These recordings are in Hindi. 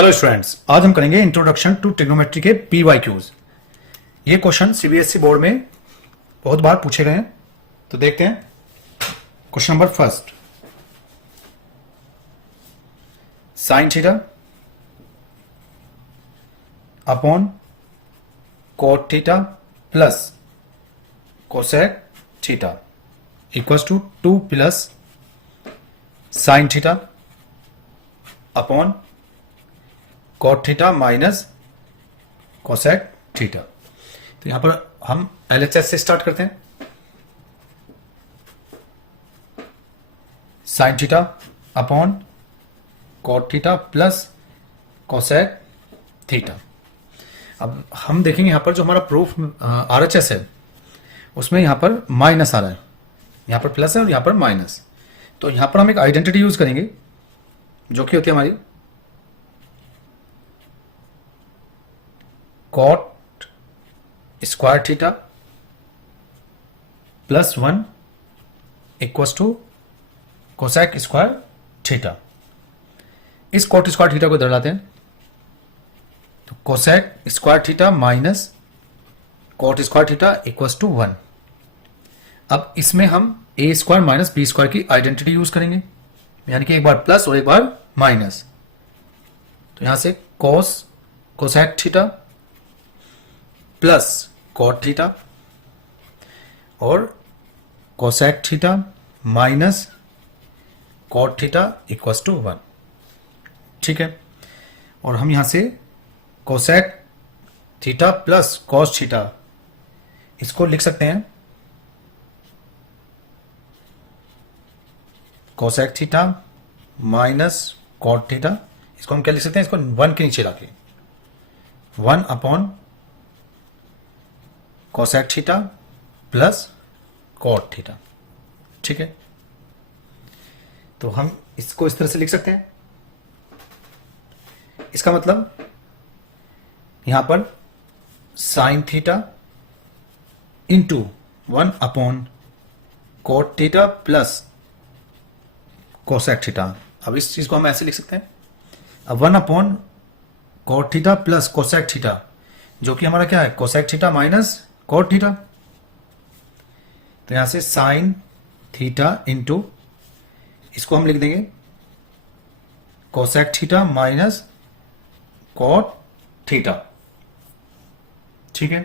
हेलो स्टूडेंट्स, आज हम करेंगे इंट्रोडक्शन टू ट्रिग्नोमेट्री के पीवाईक्यूज। ये क्वेश्चन सीबीएसई बोर्ड में बहुत बार पूछे गए हैं, तो देखते हैं। Question number first, sine theta upon cot theta plus cosec theta equals to 2 plus sine theta upon cot theta minus cosec theta. तो यहां पर हम एलएचएस से स्टार्ट करते हैं। Sine theta upon cot theta plus cosec theta. अब हम देखेंगे यहां पर जो हमारा प्रूफ आरएचएस है उसमें यहां पर माइनस आ रहा है, यहां पर प्लस है और यहां पर माइनस। तो यहां पर हम एक आइडेंटिटी यूज करेंगे जो कि होती है हमारी cot square theta plus 1 equals to cosec square theta. इस कॉट स्क्वायर थीटा को इधर लाते हैं, तो cosec square theta minus cot square theta equals to 1। अब इसमें हम A square minus B square की आइडेंटिटी यूज करेंगे, यानी कि एक बार प्लस और एक बार माइनस। तो यहां से cosec theta plus cot theta और cosec theta minus cot theta equals to 1। ठीक है, और हम यहां से cosec theta plus cos theta इसको लिख सकते हैं cosec theta minus cot theta. इसको हम क्या लिख सकते हैं, इसको 1 के नीचे लाके 1 upon cosec theta plus cot theta. ठीक है, तो हम इसको इस तरह से लिख सकते हैं। इसका मतलब यहां पर sine theta into 1 upon cot theta plus cosec theta. अब इस चीज को हम ऐसे लिख सकते हैं, अब 1 upon cot theta plus cosec theta, जो कि हमारा क्या है cosec theta minus cot theta. तो यहां से साइन थीटा इंटू इसको हम लिख देंगे cosec theta minus cot theta. ठीक है,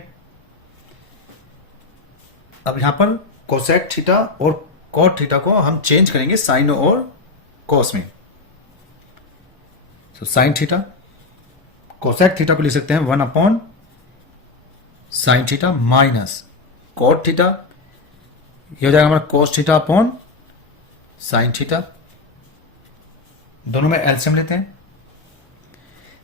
अब यहां पर कोसेक थीटा और कॉट थीटा को हम चेंज करेंगे साइन और कॉस में। तो साइन थीटा कोसेक थीटा को लिख सकते हैं 1 upon sine theta minus cot theta, ये हो जाएगा हमारा cos theta upon sine theta. दोनों में एलसीएम लेते हैं,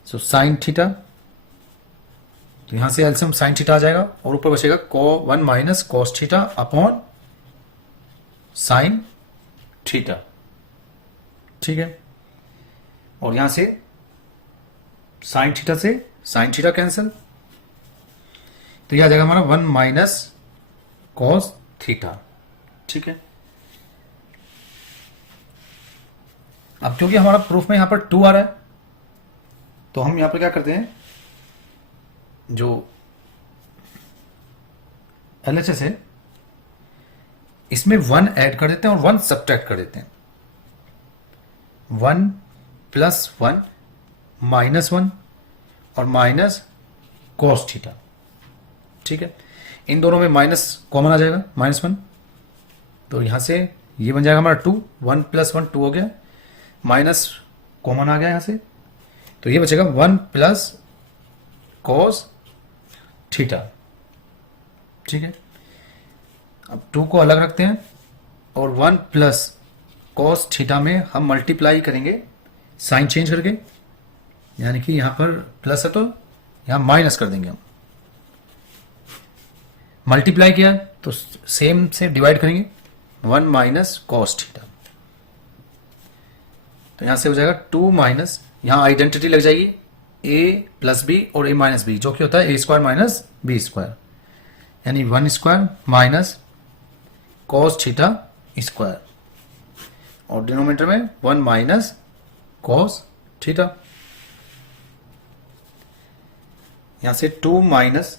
सो साइन थीटा, तो यहां से एलसीएम साइन थीटा आ जाएगा और ऊपर बचेगा को 1 माइनस कोस थीटा अपॉन साइन थीटा। ठीक है, और यहां से साइन थीटा से साइन थीटा कैंसिल, तो यह आ जाएगा हमारा 1 माइनस कॉस थीटा। ठीक है, अब क्योंकि हमारा प्रूफ में यहां पर 2 आ रहा है, तो हम यहां पर क्या करते हैं, जो एलएचएस है इसमें 1 ऐड कर देते हैं और 1 सब्ट्रैक्ट कर देते हैं। 1 प्लस 1 माइनस 1 और माइनस कॉस थीटा। ठीक है, इन दोनों में माइनस कॉमन आ जाएगा -1, तो यहां से ये बन जाएगा हमारा 2, 1 प्लस 1 2 हो गया, माइनस कॉमन आ गया यहां से, तो ये बचेगा 1 प्लस कॉस थीटा। ठीक है, अब 2 को अलग रखते हैं और 1 प्लस कॉस थीटा में हम मल्टीप्लाई करेंगे साइन चेंज करके, यानी कि यहां पर प्लस है तो यहां माइनस कर देंगे। हम मल्टीप्लाई किया तो सेम से डिवाइड करेंगे 1 माइनस कॉस थीटा, तो यहां से हो जाएगा 2 माइनस, यहां आइडेंटिटी लग जाएगी a प्लस बी और a माइनस बी, जो कि होता है a square minus B square, यानी 1 square minus cos theta square, और डिनोमिनेटर में 1 माइनस कॉस थीटा। यहां से 2 माइनस,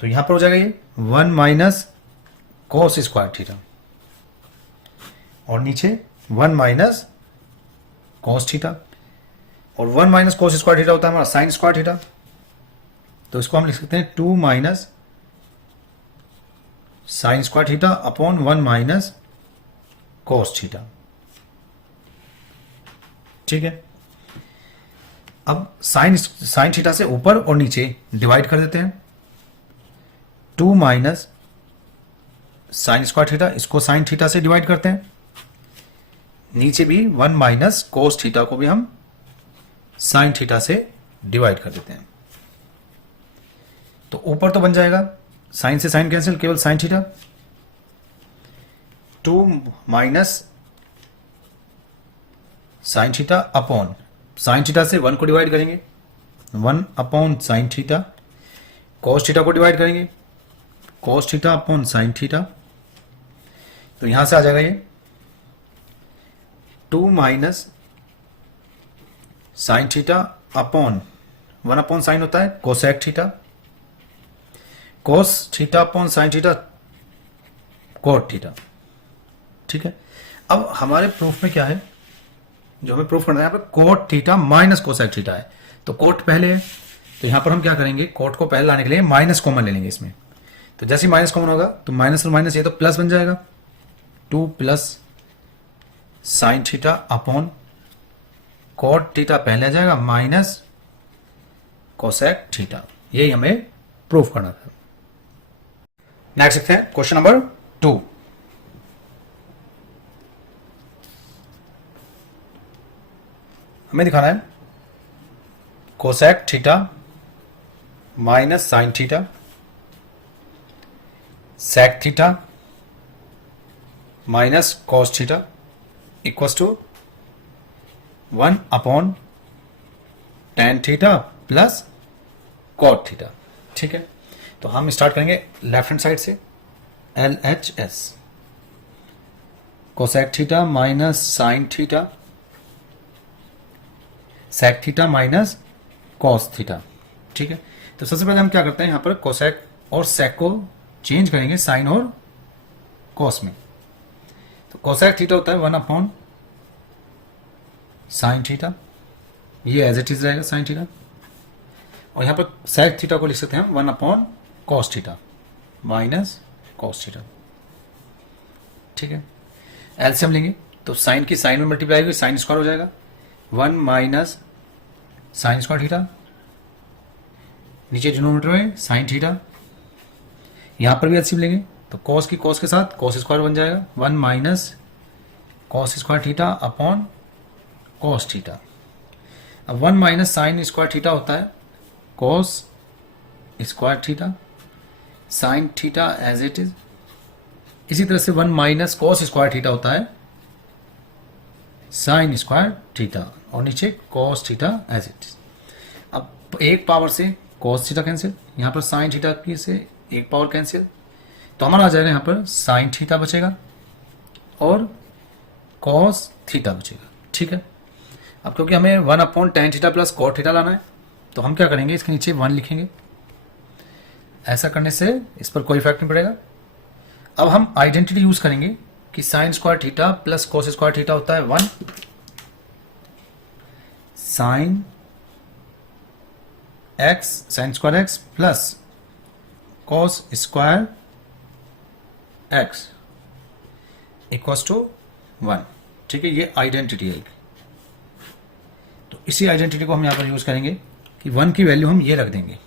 तो यहां पर हो जाएगा ये 1 माइनस कॉस स्क्वायर थीटा, और नीचे 1 माइनस कॉस थीटा, और 1 माइनस कॉस स्क्वायर थीटा होता है हमारा साइन स्क्वायर थीटा, तो इसको हम लिख सकते हैं 2 minus sine square theta upon 1 minus cos theta. ठीक है, अब साइन थीटा से ऊपर और नीचे डिवाइड कर देते हैं, 2 माइनस साइन स्क्वायर थीटा, इसको साइन थीटा से डिवाइड करते हैं, नीचे भी 1 माइनस कोस थीटा को भी हम साइन थीटा से डिवाइड कर देते हैं। तो ऊपर तो बन जाएगा, साइन से साइन कैंसिल, केवल sine theta, 2 minus sine theta upon sine theta से 1 को डिवाइड करेंगे, 1 upon sine theta, cos theta को डिवाइड करेंगे, कोस थीटा अपॉन साइन थीटा, तो यहां से आ जाएगा ये 2 minus sine theta upon 1 upon sign होता है कोसेक थीटा, कोस theta upon sine theta cot theta. ठीक है, अब हमारे प्रूफ में क्या है, जो हमें प्रूफ करना है, यहाँ पर cot theta minus cosec theta है, तो कोट पहले है, तो यहां पर हम क्या करेंगे, कोट को पहले लाने के लिए माइनस कॉमन ले लेंगे इसमें, तो जैसे ही माइनस कॉमन होगा तो माइनस और माइनस ये तो प्लस बन जाएगा, 2 plus sine theta upon cot theta पहले आ जाएगा माइनस कोसेक थीटा, यही हमें प्रूफ करना था। नेक्स्ट देखते हैं क्वेश्चन नंबर 2। हमें दिखाना है cosec theta minus sine theta sec theta minus cos theta equals to 1 upon tan theta plus cot theta. ठीक है, तो हम स्टार्ट करेंगे लेफ्ट हैंड साइड से, LHS cosec theta minus sine theta sec theta minus cos theta. ठीक है, तो सबसे पहले हम क्या करते हैं, यहां पर कोसेक और सेक को चेंज करेंगे साइन और कॉस में, तो कोसेक थीटा होता है 1 अपॉन साइन थीटा, ये एज इट इज रहेगा साइन थीटा, और यहां पर सेक थीटा को लिख सकते हैं 1 upon cos theta minus cos theta. ठीक है, एलसीएम लेंगे तो साइन की साइन में मल्टीप्लाई होगी, साइन स्क्वायर हो जाएगा 1 माइनस साइन स्क्वायर थीटा, नीचे डिनोमिनेटर में साइन थीटा, यहां पर भी एलसीएम लेंगे तो कॉस की कॉस के साथ कॉस स्क्वायर बन जाएगा 1 minus cos square theta upon cos theta. अब 1 माइनस साइन स्क्वायर थीटा होता है cos square theta sine theta as it is, इसी तरह से 1 माइनस कॉस स्क्वायर थीटा होता है साइन स्क्वायर थीटा, और नीचे cos theta as it is. अब एक पावर से कॉस थीटा कैंसिल, यहां पर साइन थीटा की से एक पावर कैंसिल, तो हमारा आ जाएगा यहां पर साइन थीटा बचेगा और कॉस थीटा बचेगा। ठीक है, अब क्योंकि हमें 1 upon tan theta plus cot theta लाना है, तो हम क्या करेंगे, इसके नीचे 1 लिखेंगे, ऐसा करने से इस पर कोई इफेक्ट नहीं पड़ेगा। अब हम आइडेंटिटी यूज करेंगे कि sine square theta plus cos square theta होता है 1 sine x sine square x plus cos square x equals to 1। ठीक है, ये आइडेंटिटी है, तो इसी आइडेंटिटी को हम यहां पर यूज करेंगे कि 1 की वैल्यू हम ये रख देंगे,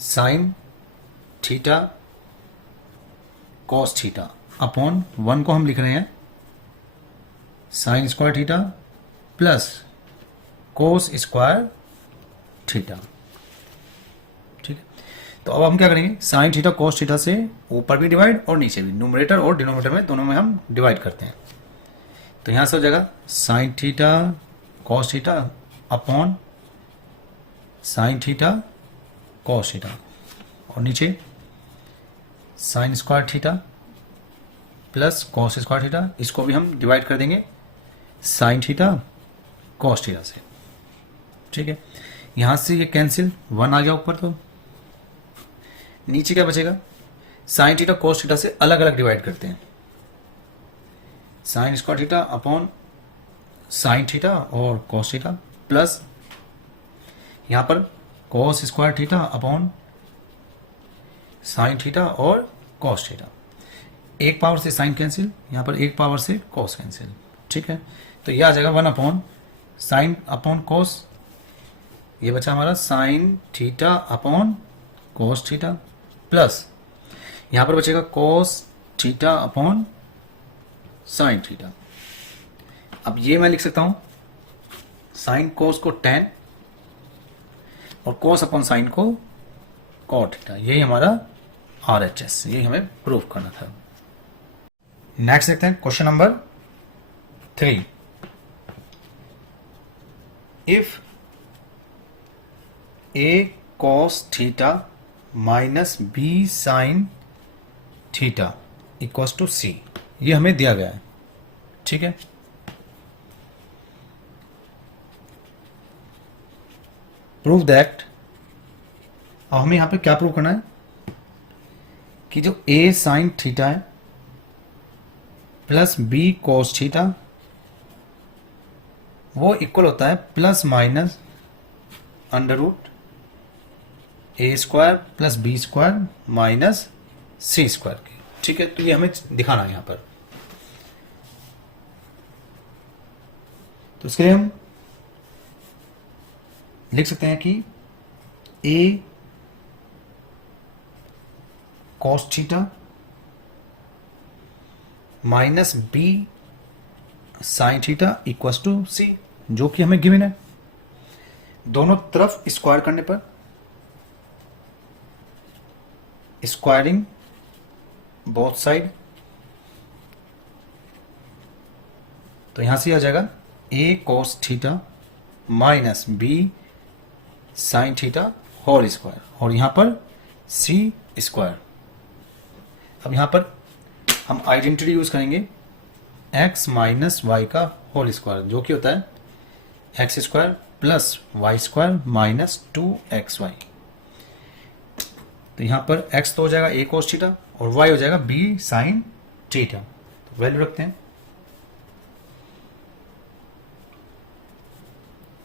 sine theta cos theta upon 1 को हम लिख रहे हैं साइन स्क्वायर थीटा प्लस कोस स्क्वायर थीटा। ठीक है, तो अब हम क्या करेंगे, साइन थीटा कॉस थीटा से ऊपर भी डिवाइड और नीचे भी, न्यूमरेटर और डिनोमिनेटर में दोनों में हम डिवाइड करते हैं, तो यहां से हो जाएगा sine theta cos theta upon sine theta cos theta, और नीचे sign square theta plus cos square theta, इसको भी हम डिवाइड कर देंगे साइन थीटा कॉस थीटा से। ठीक है, यहां से ये कैंसिल, 1 आ गया ऊपर, तो नीचे क्या बचेगा, साइन थीटा कोस थीटा से अलग अलग डिवाइड करते हैं, sine square theta upon sine theta और कोस थीटा, प्लस यहां पर cos square theta upon sine theta और कोस थीटा, एक पावर से साइन कैंसिल, यहां पर एक पावर से कोस कैंसिल, ठीक है, तो यह आ जाएगा 1 अपॉन साइन अपॉन कोस, ये बचा हमारा sign theta upon cos theta, plus यहां पर बचेगा कोस थीटा अपॉन साइन थीटा। अब ये मैं लिख सकता हूं साइन कोस को tan और कोस अपॉन साइन को कॉट थीटा, यही हमारा RHS, यही हमें प्रूव करना था। नेक्स्ट देखते हैं question number 3। If A cos theta minus B sine theta equals to C, ये हमें दिया गया है, ठीक है, प्रूव दैट, अब हमें यहां पे क्या प्रूव करना है कि जो A साइन थीटा है प्लस B कोस थीटा वो इक्वल होता है plus minus under root A square plus B square minus C square की, ठीक है, तो ये हमें दिखाना है यहां पर। तो इसके लिए हम लिख सकते हैं कि A cos theta minus B sine theta equals to C, जो कि हमें गिवन है, दोनों तरफ स्क्वायर करने पर स्क्वायरिंग बोथ साइड, तो यहां से आ जाएगा A cos theta minus B sine theta whole square, और यहां पर C स्क्वायर। अब यहां पर हम आइडेंटिटी यूज करेंगे x माइनस वाई का होल स्क्वायर, जो कि होता है x square plus y square minus 2xy। तो यहां पर x तो हो जाएगा A cos थीटा और y हो जाएगा B साइन थीटा, तो वैल्यू रखते हैं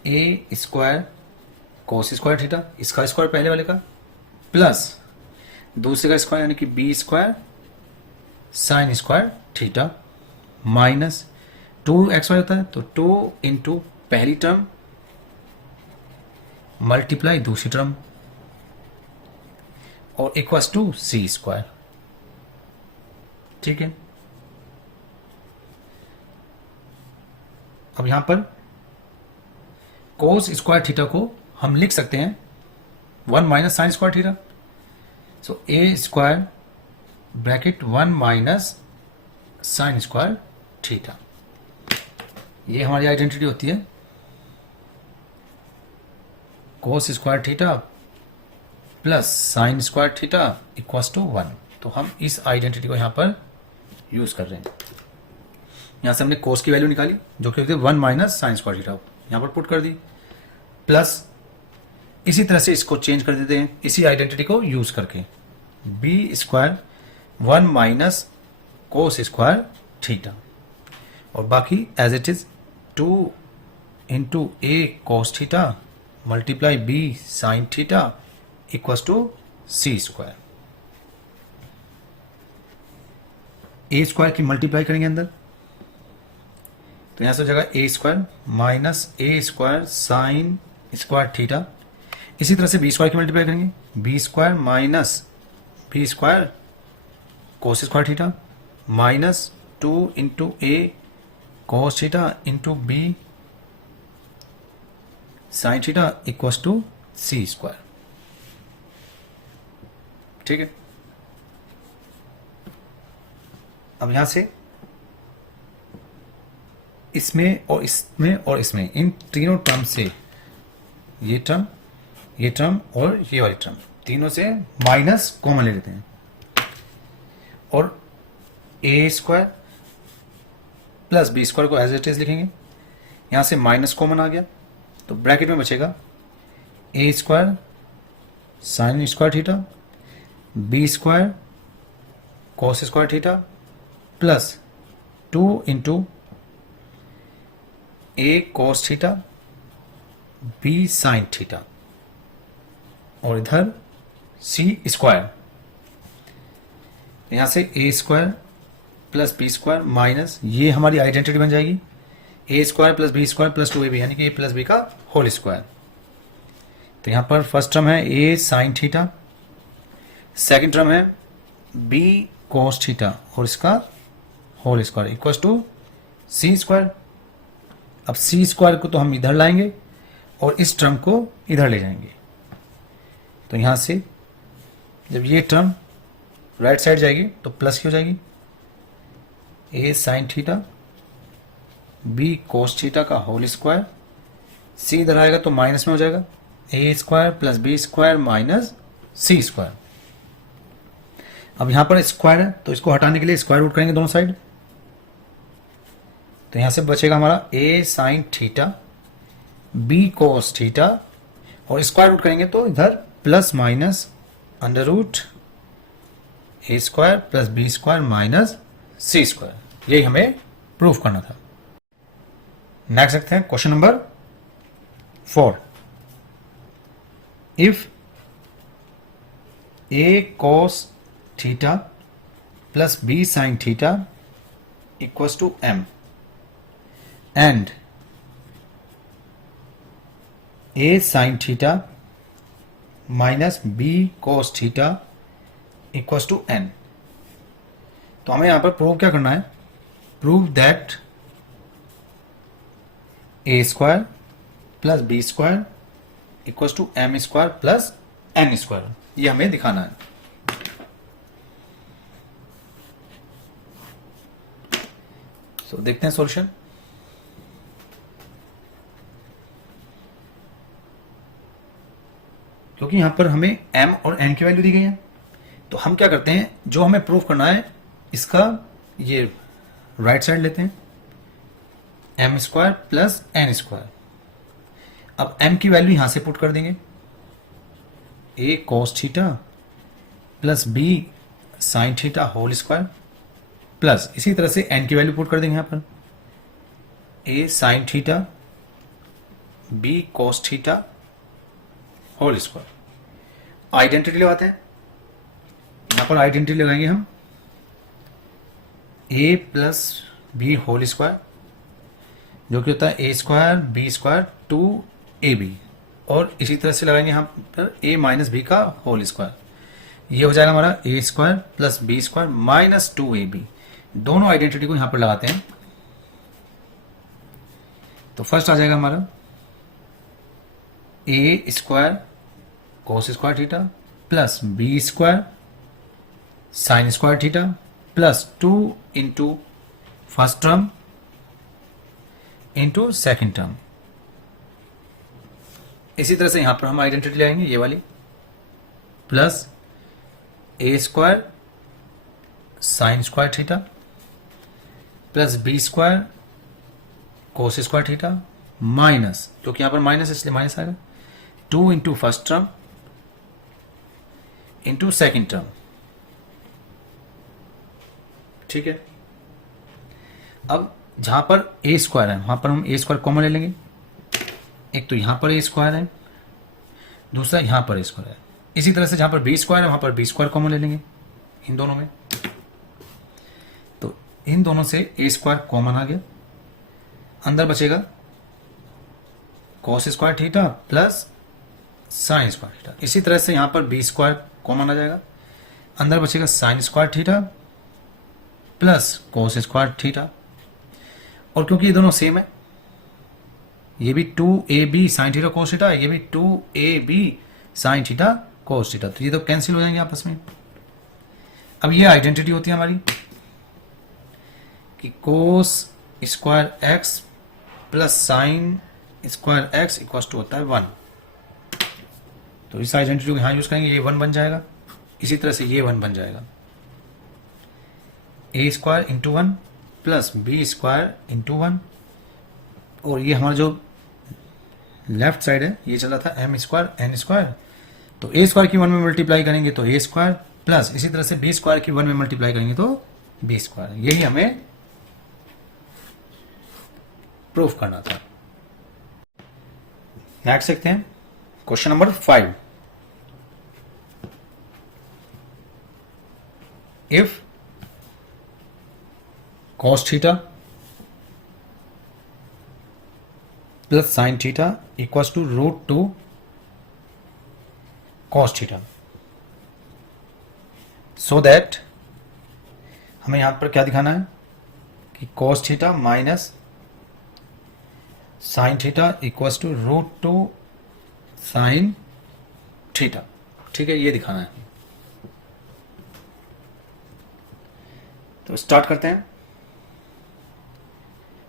A square cos square theta, इसका स्क्वायर पहले वाले का, प्लस दूसरे का स्क्वायर यानी कि B square sine square theta minus 2xy होता है, तो 2 इंटू पहली टर्म मल्टीप्लाई दूसरी टर्म और इक्वल्स टू C स्क्वायर, ठीक है। अब यहां पर कोस स्क्वायर थीटा को हम लिख सकते हैं 1 minus sine square theta, so A square bracket 1 minus sine square theta, ये हमारी आइडेंटिटी होती है cos square theta plus sine square theta equals to 1। तो हम इस आइडेंटिटी को यहां पर यूज कर रहे हैं, यहां से हमने कोस की वैल्यू निकाली जो कि होती है 1 माइनस साइन स्क्वायर थीटा, यहां पर पुट कर दी, प्लस इसी तरह से इसको चेंज कर देते हैं इसी आइडेंटिटी को यूज करके B square 1 minus cos square theta, और बाकी as it is 2 into A cos theta multiply B sine theta equals to C square. A square की मल्टीप्लाई करेंगे अंदर, तो यहां से हो जाएगा A square minus A square sine square theta, इसी तरह से B स्क्वायर की मल्टीप्लाई करेंगे B square minus B square cos square theta minus 2 into A cos theta into B sine theta equals to C square, ठीक है। अब यहां से इसमें और इसमें और इसमें इन तीनों टर्म से ये टर्म और ये वाली टर्म तीनों से माइनस कॉमन ले लेते हैं, और A square plus B square को एज इट इज लिखेंगे, यहां से माइनस कॉमन आ गया तो ब्रैकेट में बचेगा A square sine square theta B square cos square theta plus 2 into A cos theta B sine theta और इधर सी स्क्वायर, यहां से A square plus B square minus ये हमारी आइडेंटिटी बन जाएगी A square plus B square plus 2ab यानी कि ए प्लस बी का होल स्क्वायर। तो यहां पर फर्स्ट टर्म है A sine theta, second term है बी कॉस थीटा और इसका whole square equal to C square. अब सी स्क्वायर को तो हम इधर लाएंगे और इस टर्म को इधर ले जाएंगे, तो यहां से जब ये टर्म राइट साइड जाएगी तो प्लस की हो जाएगी A sine theta B cos theta का होल स्क्वायर, सी इधर आएगा तो माइनस में हो जाएगा A square plus B square minus C square. अब यहां पर स्क्वायर है तो इसको हटाने के लिए स्क्वायर रूट करेंगे दोनों साइड, तो यहां से बचेगा हमारा A sine theta B cos theta और स्क्वायर रूट करेंगे तो इधर plus minus under root A square plus B square minus C square. यही हमें प्रूव करना था। नेक्स्ट देखते हैं question number 4। If A cos theta plus B sine theta equals to M and A sine theta minus B cos theta equals to N, तो हमें यहां पर प्रूव क्या करना है, prove that A square plus B square equals to M square plus N square, ये हमें दिखाना है। तो देखते हैं सॉल्यूशन। क्योंकि यहां पर हमें m और n की वैल्यू दी गई है, तो हम क्या करते हैं, जो हमें प्रूफ करना है इसका ये राइट साइड लेते हैं M square plus N square. अब m की वैल्यू यहां से पुट कर देंगे A cos theta plus B sine theta whole square plus इसी तरह से n की वैल्यू पुट कर देंगे यहां पर A sine theta B cos theta whole square. Identity लगाते हैं, यहां पर आइडेंटिटी लगाएंगे हम A plus B whole square जो कि होता है ए स्क्वायर बी स्क्वायर 2ab और इसी तरह से लगाएंगे हम पर ए माइनस बी का होल स्क्वायर, ये हो जाएगा हमारा A square plus B square minus 2ab। दोनों आइडेंटिटी को यहां पर लगाते हैं, तो फर्स्ट आ जाएगा हमारा A square cos square theta plus B square sine square theta plus 2 into first term into second term. इसी तरह से यहां पर हम आइडेंटिटी लाएंगे ये वाली plus A square sine square theta plus B square cos square theta minus, क्योंकि यहां पर माइनस इसलिए माइनस आएगा 2 into first term into second term. ठीक है, अब जहां पर ए स्क्वायर है वहां पर हम ए स्क्वायर कॉमन ले लेंगे, एक तो यहां पर ए स्क्वायर है दूसरा यहां पर ए स्क्वायर है। इसी तरह से जहां पर बी स्क्वायर है वहां पर बी स्क्वायर कॉमन ले लेंगे इन दोनों में, तो इन दोनों से ए स्क्वायर कॉमन आ गया, अंदर बचेगा cos square theta plus sine square theta. इसी तरह से यहां पर बी स्क्वायर कॉमन आ जाएगा, अंदर बचेगा sign square theta plus cos square theta, और क्योंकि ये दोनों सेम है, ये भी 2ab sine theta cos theta, ये भी 2ab sine theta cos theta, तो ये तो कैंसिल हो जाएंगे आपस में। अब ये आइडेंटिटी होती है हमारी कि cos square x plus sine square X equal to होता है 1, तो इस आइडेंटिटी को यहां यूज करेंगे, ये 1 बन जाएगा। इसी तरह से ये 1 बन जाएगा A square into 1 plus B square into 1, और ये हमारा जो लेफ्ट साइड है, ये चला था एम स्क्वायर एन स्क्वायर, तो ए स्क्वायर की 1 में मल्टीप्लाई करेंगे तो ए स्क्वायर, प्लस इसी तरह से बी स्क्वायर की 1 में मल्टीप्लाई करेंगे तो बी स्क्वायर। यही हमें प्रूफ करना था। नेक्स्ट देखते हैं question number 5। If cos theta plus sine theta equals to √2 cos theta, so that हमें यहां पर क्या दिखाना है कि cos theta minus sine theta equals to √2 sine theta. ठीक है, ये दिखाना है। तो स्टार्ट करते हैं,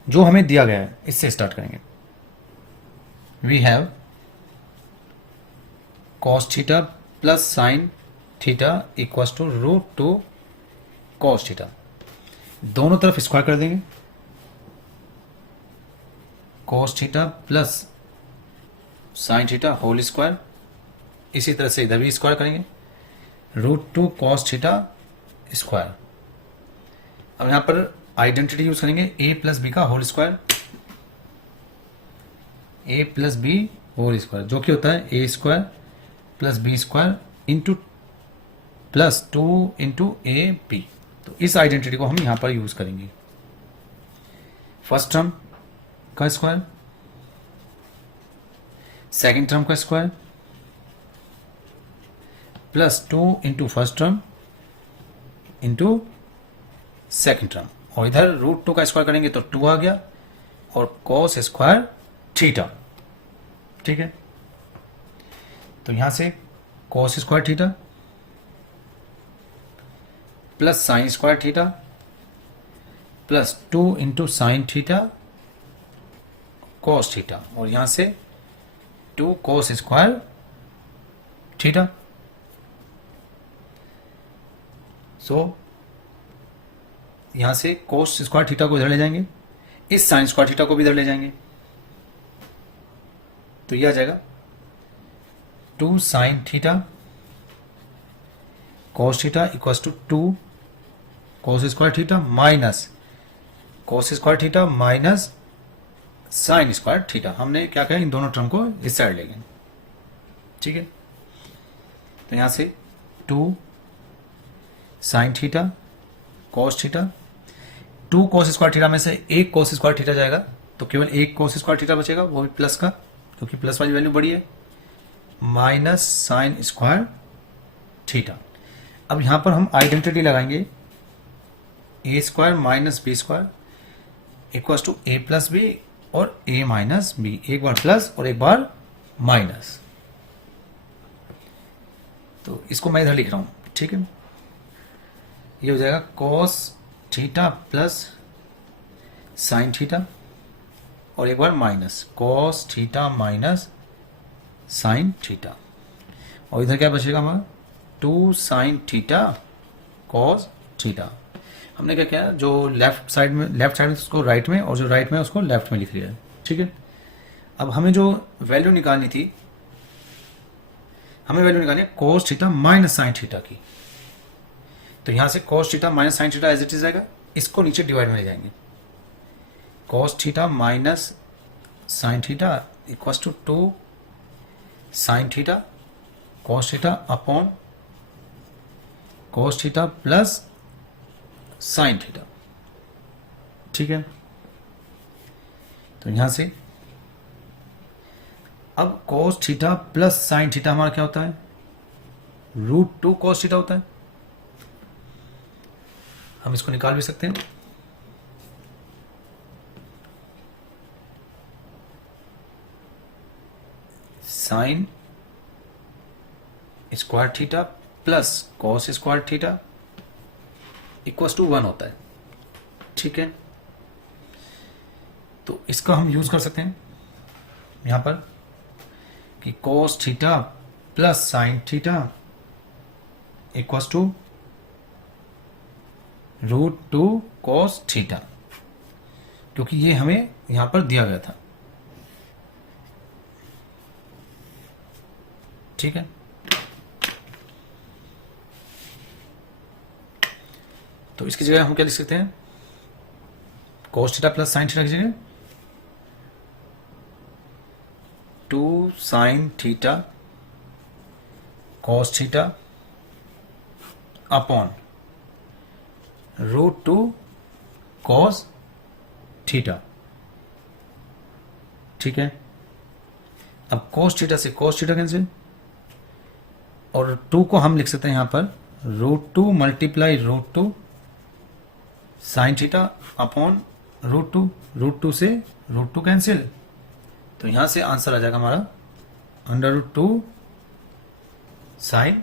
जो हमें दिया गया है इससे स्टार्ट करेंगे। We have cos theta plus sine theta equals to √2 cos theta, दोनों तरफ स्क्वायर कर देंगे। cos theta plus sine theta whole square, इसी तरह से इधर भी स्क्वायर करेंगे, √2 cos थीटा स्क्वायर। अब यहां पर आइडेंटिटी यूज करेंगे a प्लस बी का whole square, a plus B whole square, जो कि होता है a square plus B square into plus 2 into A B. तो इस आइडेंटिटी को हम यहां पर यूज करेंगे। फर्स्ट टर्म का स्क्वायर, सेकेंड टर्म का square, plus 2 into first term into second term, और इधर √2 का स्क्वायर करेंगे तो 2 आ गया, और cos स्क्वायर थीटा। ठीक है, तो यहां से cos square theta plus sine square theta plus 2 into sine theta cos theta, और यहां से 2 cos स्क्वायर थीटा। सो यहां से cos स्क्वायर थीटा को इधर ले जाएंगे, इस साइन स्क्वायर थीटा को भी इधर ले जाएंगे, तो यह आ जाएगा 2 sine theta cos theta equals to 2 cos square theta minus cos square theta minus sine square theta. हमने क्या कहा, इन दोनों टर्म को इस साइड ले गए। ठीक है, तो यहां से 2 sine theta cos theta, 2 cos square theta में से एक cos स्क्वायर थीटा जाएगा, तो केवल एक cos स्क्वायर थीटा बचेगा, वो भी प्लस का, क्योंकि प्लस वाली वैल्यू बड़ी है, माइनस साइन स्क्वायर थीटा। अब यहां पर हम आइडेंटिटी लगाएंगे, A square minus B square equals to A plus B और ए माइनस बी, एक बार प्लस और एक बार माइनस। तो इसको मैं इधर लिख रहा हूं। ठीक है, ये हो जाएगा cos theta plus sine theta, और एक बार minus cos theta minus sine theta, और इधर क्या बचेगा हमारा 2 साइन थीटा cos थीटा। हमने क्या किया, जो लेफ्ट साइड में उसको राइट में, और जो राइट में उसको लेफ्ट में लिख लिया है। ठीक है, अब हमें जो वैल्यू निकालनी थी, हमें वैल्यू निकालनी है cos theta minus sine theta की। तो यहां से cos theta minus sine theta as it is आएगा, इसको नीचे डिवाइड में ले जाएंगे, cos theta minus sine theta equals to 2 sine theta cos theta upon cos theta plus sine theta. ठीक है, तो यहां से अब cos theta plus sine theta हमारा क्या होता है, √2 cos थीटा होता है। हम इसको निकाल भी सकते हैं, sine square theta plus cos square theta equals to 1 होता है। ठीक है, तो इसका हम यूज कर सकते हैं यहां पर कि cos theta plus sine theta equals to √2 cos theta, क्योंकि ये हमें यहां पर दिया गया था। ठीक है, तो इसकी जगह हम क्या लिख सकते हैं, cos theta plus sine theta की जगह 2 sine theta cos theta upon √2 cos theta. ठीक है, अब cos थीटा से cos थीटा कैंसिल, और 2 को हम लिख सकते हैं यहां पर √2 मल्टीप्लाई √2 साइन थीटा अपॉन √2 से √2 कैंसिल, तो यहां से आंसर आ जाएगा हमारा √2 साइन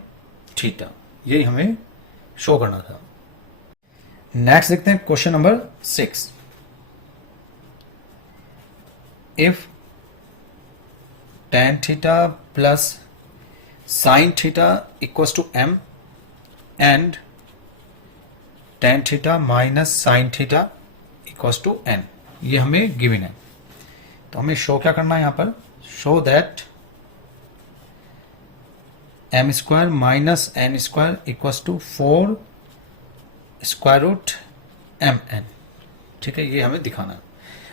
थीटा। यही हमें शो करना था। नेक्स्ट देखते हैं question number 6। If tan theta plus sine theta equals to m and tan theta minus sine theta equals to n, ये हमें गिवन है। तो हमें शो क्या करना है यहां पर, show that m square minus n square equals to 4 square root mn। ठीक है, ये हमें दिखाना है।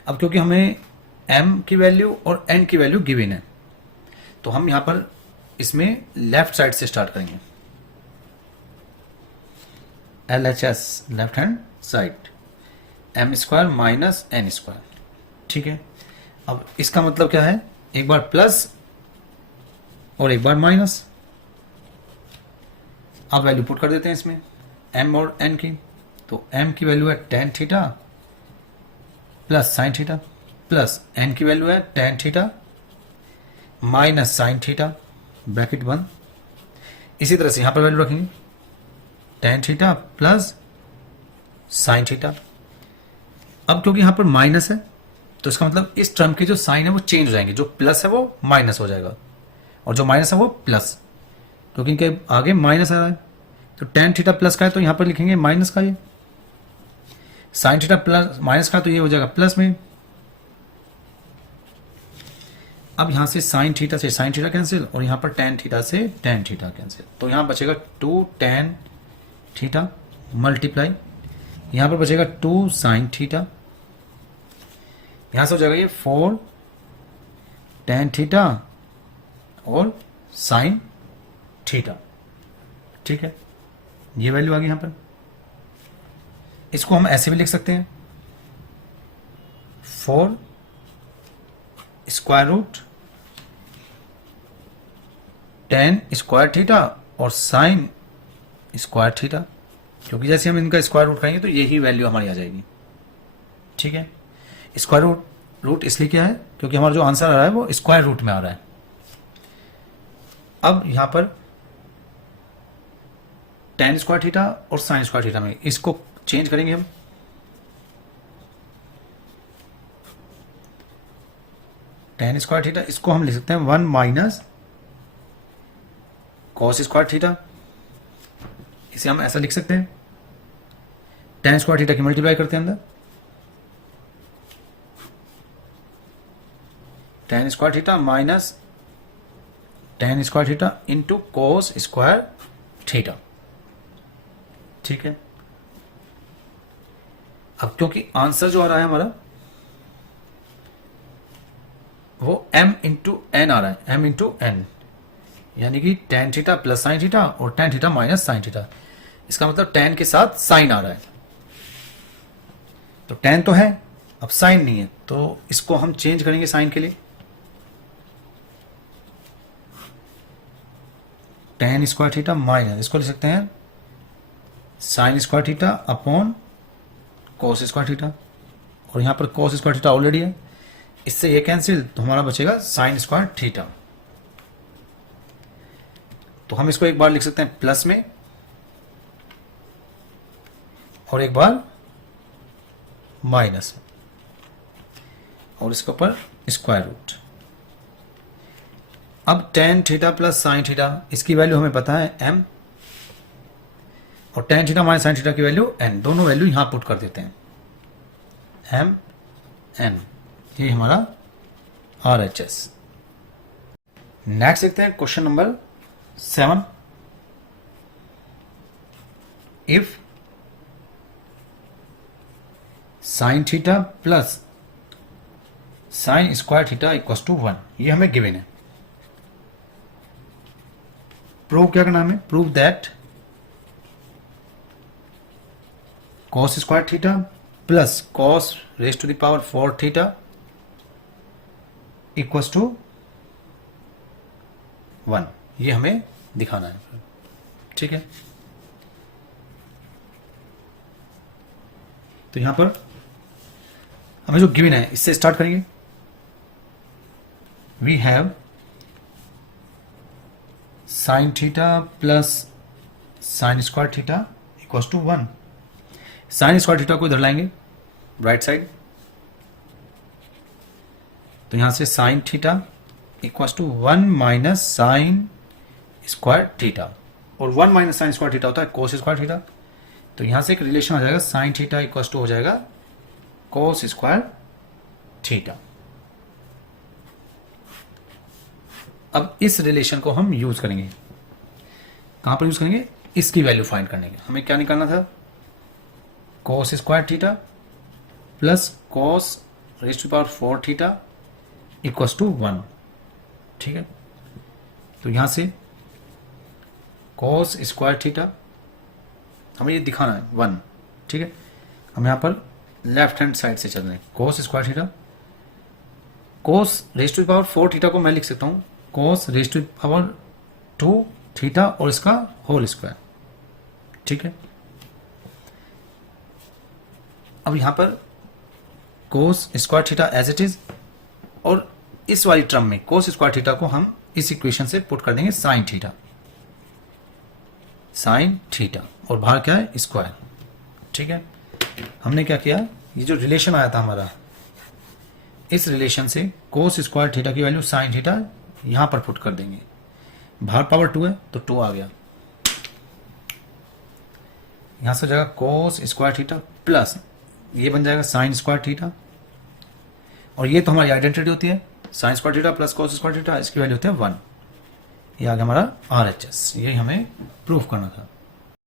अब क्योंकि हमें m की वैल्यू और n की वैल्यू गिवन है, तो हम यहां पर इसमें लेफ्ट साइड से स्टार्ट करेंगे, LHS left hand side, m square minus n square. ठीक है, अब इसका मतलब क्या है, एक बार प्लस और एक बार माइनस। अब वैल्यू पुट कर देते हैं इसमें m और n की, तो m की वैल्यू है tan theta plus sine theta, plus n की वैल्यू है tan theta minus sine theta, bracket बंद। इसी तरह से यहां पर वैल्यू रखेंगे tan theta plus sine theta. अब क्योंकि यहां पर माइनस है, तो इसका मतलब इस टर्म के जो साइन है वो चेंज हो जाएंगे, जो प्लस है वो माइनस हो जाएगा और जो माइनस है वो प्लस, क्योंकि इनके आगे माइनस आ रहा है। तो tan थीटा प्लस का है तो यहां पर लिखेंगे माइनस का, ये साइन थीटा प्लस माइनस का तो ये हो जाएगा प्लस में। अब यहां से साइन थीटा से साइन थीटा कैंसिल और यहां पर tan थीटा से tan थीटा कैंसिल, तो यहां बचेगा 2 tan थीटा मल्टीप्लाई, यहां पर बचेगा 2 साइन थीटा, यहां से हो जाएगा ये 4 tan थीटा और साइन थीटा। ठीक है, ये वैल्यू आ गई यहां पर। इसको हम ऐसे भी लिख सकते हैं 4 square root tan square theta और साइन स्क्वायर थीटा, क्योंकि जैसे हम इनका स्क्वायर रूट करेंगे तो यही वैल्यू हमारी आ जाएगी। ठीक है, स्क्वायर रूट इसलिए क्या है, क्योंकि हमारा जो आंसर आ रहा है वो स्क्वायर रूट में आ रहा है। अब यहां पर tan स्क्वायर थीटा और साइन स्क्वायर थीटा में इसको चेंज करेंगे हम, tan स्क्वायर थीटा इसको हम लिख सकते हैं 1 माइनस cos स्क्वायर थीटा, इसे हम ऐसा लिख सकते हैं tan स्क्वायर थीटा की मल्टीप्लाई करते हैं अंदर, tan square theta minus tan square theta into cos square theta. ठीक है, अब क्योंकि आंसर जो आ रहा है हमारा वो m इंटू एन आ रहा है, m इंटू एन, यानी कि tan theta plus sine theta और tan theta minus sine theta. इसका मतलब tan के साथ साइन आ रहा है, तो tan तो है, अब साइन नहीं है, तो इसको हम चेंज करेंगे साइन के लिए, tan स्क्वायर थीटा माइनस, इसको लिख सकते हैं sine square theta upon cos square theta, और यहां पर cos स्क्वायर थीटा ऑलरेडी है, इससे ये कैंसिल, तो हमारा बचेगा साइन स्क्वायर थीटा। तो हम इसको एक बार लिख सकते हैं प्लस में और एक बार माइनस में, और इसके ऊपर स्क्वायर रूट। अब tan theta plus sine theta, इसकी वैल्यू हमें पता है m, और tan theta minus sine theta की वैल्यू n, दोनों वैल्यू यहां पुट कर देते हैं m n, ये हमारा RHS। नेक्स्ट देखते हैं question number 7 if sine theta plus sine square theta equal to 1, ये हमें गिवन है। प्रूव क्या करना हमें, prove that cos square theta plus cos raise to the power 4 theta equal to 1, ये हमें दिखाना है। ठीक है, तो यहां पर हमें जो गिवन है इससे स्टार्ट करेंगे। We have sine theta plus sine square theta equal to 1। Sine square theta को इधर लाएंगे राइट साइड, तो यहां से sine theta equal to 1 minus sine square theta, और 1 माइनस साइन स्क्वायर थीटा होता है कोस स्क्वायर थीटा। तो यहां से एक रिलेशन आ जाएगा, साइन थीटा इक्वल टू हो जाएगा कोस स्क्वायर थीटा। अब इस रिलेशन को हम यूज करेंगे, कहां पर यूज करेंगे, इसकी वैल्यू फाइंड करने के। हमें क्या निकालना था, cos square theta plus cos raise to power 4 theta equal to 1। ठीक है, तो यहां से कोस स्क्वायर थीटा हमें ये दिखाना है 1। ठीक है, हम यहां पर लेफ्ट हैंड साइड से चल रहे हैं। Cos square theta, cos raise to power 4 theta को मैं लिख सकता हूं cos raise to power 2 theta और इसका होल स्क्वायर। ठीक है, अब यहां पर cos square theta as it is, और इस वाली टर्म में कोस स्क्वायर थीटा को हम इस इक्वेशन से पुट कर देंगे साइन थीटा, साइन थीटा, और बाहर क्या है, स्क्वायर। ठीक है, हमने क्या किया, ये जो रिलेशन आया था हमारा, इस रिलेशन से कोस स्क्वायर थीटा की वैल्यू साइन थीटा यहां पर पुट कर देंगे। बाहर पावर 2 है तो 2 आ गया, यहां से हो जाएगा कोस स्क्वायर थीटा प्लस ये बन जाएगा साइन स्क्वायर थीटा, और ये तो हमारी आइडेंटिटी होती है, साइन स्क्वायर थीटा प्लस कोस स्क्वायर थीटा, इसकी वैल्यू होती है 1। ये आ गया हमारा RHS, ये हमें प्रूफ करना था।